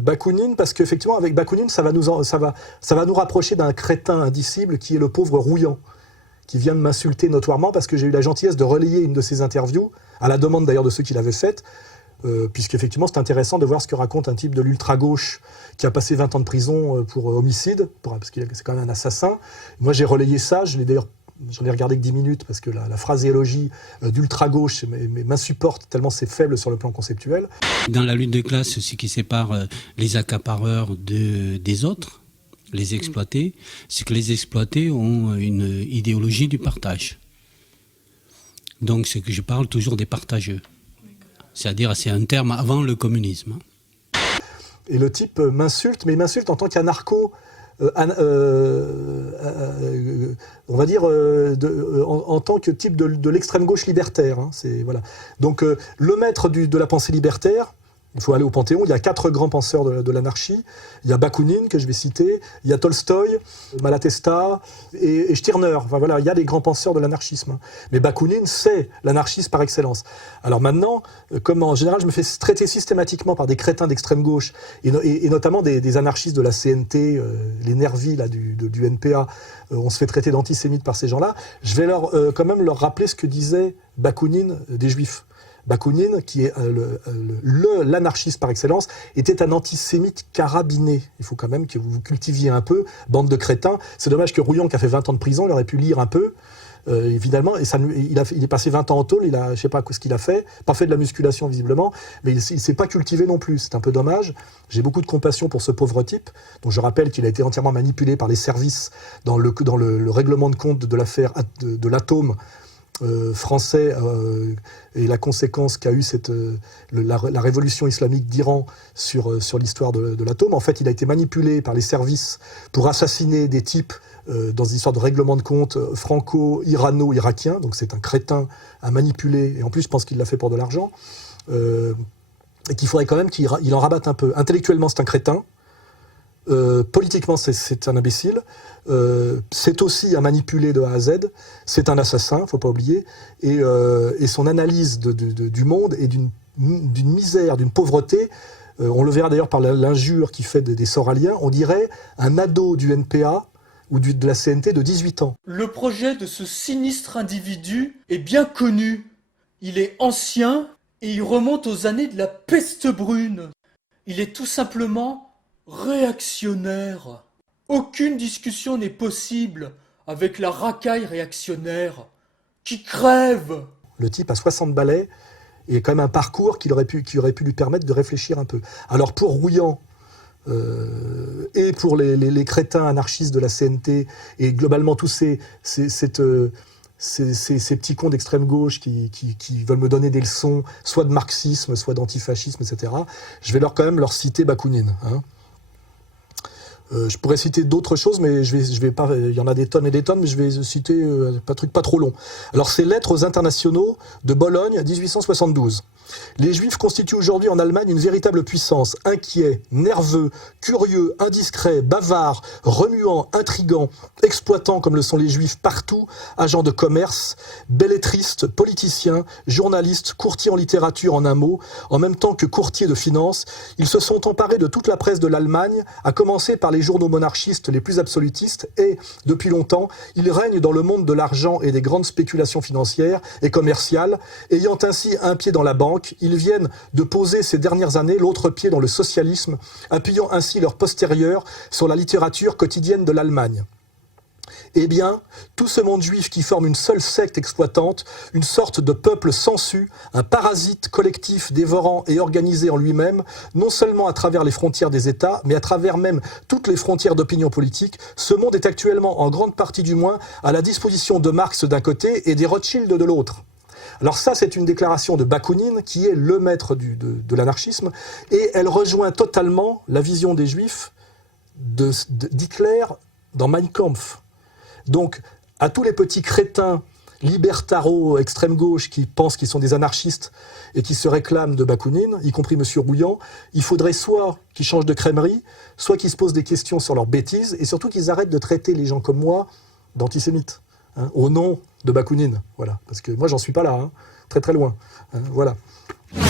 Bakounine, parce qu'effectivement, avec Bakounine, ça va nous rapprocher d'un crétin indicible qui est le pauvre Rouillant, qui vient de m'insulter notoirement parce que j'ai eu la gentillesse de relayer une de ses interviews, à la demande d'ailleurs de ceux qui l'avaient faite, puisqu'effectivement c'est intéressant de voir ce que raconte un type de l'ultra-gauche qui a passé 20 ans de prison pour homicide, parce que c'est quand même un assassin. Moi j'ai relayé ça, j'en ai regardé que 10 minutes parce que la phraséologie d'ultra-gauche m'insupporte tellement c'est faible sur le plan conceptuel. Dans la lutte de classe, ce qui sépare les accapareurs des autres, les exploités, c'est que les exploités ont une idéologie du partage. Donc c'est que je parle toujours des partageux. C'est-à-dire c'est un terme avant le communisme. Et le type m'insulte, mais il m'insulte en tant qu'anarcho, on va dire en tant que type de l'extrême gauche libertaire. Hein, voilà. Donc le maître de la pensée libertaire, il faut aller au Panthéon, il y a 4 grands penseurs de l'anarchie. Il y a Bakounine, que je vais citer, il y a Tolstoï, Malatesta et Stirner. Enfin, voilà, il y a des grands penseurs de l'anarchisme. Mais Bakounine, c'est l'anarchiste par excellence. Alors maintenant, comme en général, je me fais traiter systématiquement par des crétins d'extrême gauche, et notamment des anarchistes de la CNT, les nervis là, du NPA, on se fait traiter d'antisémites par ces gens-là, je vais quand même leur rappeler ce que disait Bakounine des Juifs. Bakounine, qui est l'anarchiste par excellence, était un antisémite carabiné. Il faut quand même que vous cultiviez un peu, bande de crétins. C'est dommage que Rouillant, qui a fait 20 ans de prison, il aurait pu lire un peu, évidemment. Et il est passé 20 ans en tôle, je ne sais pas ce qu'il a fait, pas fait de la musculation visiblement, mais il ne s'est pas cultivé non plus. C'est un peu dommage. J'ai beaucoup de compassion pour ce pauvre type, dont je rappelle qu'il a été entièrement manipulé par les services dans le règlement de compte de l'affaire de l'atome, français et la conséquence qu'a eu la révolution islamique d'Iran sur l'histoire de l'atome. En fait, il a été manipulé par les services pour assassiner des types dans une histoire de règlement de compte franco-irano-irakien. Donc c'est un crétin à manipuler, et en plus je pense qu'il l'a fait pour de l'argent, et qu'il faudrait quand même qu'il en rabatte un peu. Intellectuellement c'est un crétin, politiquement c'est un imbécile, c'est aussi à manipuler de A à Z, c'est un assassin, faut pas oublier, et son analyse du monde est d'une misère, d'une pauvreté, on le verra d'ailleurs par l'injure qu'il fait des Soraliens, on dirait un ado du NPA ou de la CNT de 18 ans. Le projet de ce sinistre individu est bien connu, il est ancien et il remonte aux années de la peste brune. Il est tout simplement réactionnaire. Aucune discussion n'est possible avec la racaille réactionnaire qui crève. Le type a 60 balais et quand même un parcours qui aurait pu lui permettre de réfléchir un peu. Alors pour Rouillant et pour les crétins anarchistes de la CNT et globalement tous ces petits cons d'extrême gauche qui veulent me donner des leçons, soit de marxisme, soit d'antifascisme, etc., je vais quand même leur citer Bakounine. Hein. Je pourrais citer d'autres choses, mais je vais pas. Il y en a des tonnes et des tonnes, mais je vais citer un truc pas trop long. Alors, c'est Lettres aux internationaux de Bologne, 1872. Les Juifs constituent aujourd'hui en Allemagne une véritable puissance, inquiets, nerveux, curieux, indiscrets, bavards, remuants, intrigants, exploitants comme le sont les Juifs partout, agents de commerce, bellétristes, politiciens, journalistes, courtiers en littérature en un mot, en même temps que courtiers de finance, ils se sont emparés de toute la presse de l'Allemagne, à commencer par les journaux monarchistes les plus absolutistes et, depuis longtemps, ils règnent dans le monde de l'argent et des grandes spéculations financières et commerciales, ayant ainsi un pied dans la banque, ils viennent de poser ces dernières années l'autre pied dans le socialisme, appuyant ainsi leur postérieur sur la littérature quotidienne de l'Allemagne. Eh bien, tout ce monde juif qui forme une seule secte exploitante, une sorte de peuple sensu, un parasite collectif dévorant et organisé en lui-même, non seulement à travers les frontières des États, mais à travers même toutes les frontières d'opinion politique, ce monde est actuellement, en grande partie du moins, à la disposition de Marx d'un côté et des Rothschild de l'autre. Alors ça, c'est une déclaration de Bakounine, qui est le maître de l'anarchisme, et elle rejoint totalement la vision des Juifs d'Hitler dans Mein Kampf. Donc, à tous les petits crétins libertaros extrême gauche qui pensent qu'ils sont des anarchistes et qui se réclament de Bakounine, y compris M. Rouillant, il faudrait soit qu'ils changent de crèmerie, soit qu'ils se posent des questions sur leurs bêtises, et surtout qu'ils arrêtent de traiter les gens comme moi d'antisémites, hein, au nom de Bakounine. Voilà. Parce que moi, j'en suis pas là, hein, très très loin. Hein, voilà.